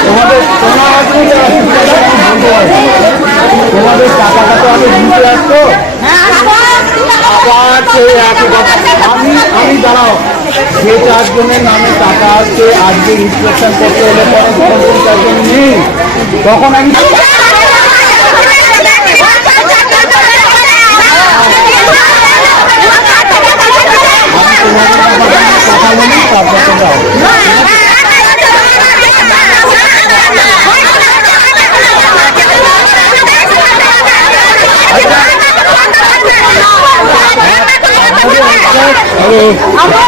তোমাদের তোমাদের টাকাটা তো আমি দিতে আসতো। আবার সেই একই কথা। আমি আমি দাঁড়াও। যে চারজনের নামে টাকা আসছে আজকে ইনস্ট্রাকশন করতে হলে পরে তখন চারজন নেই। তখন আমি আমরা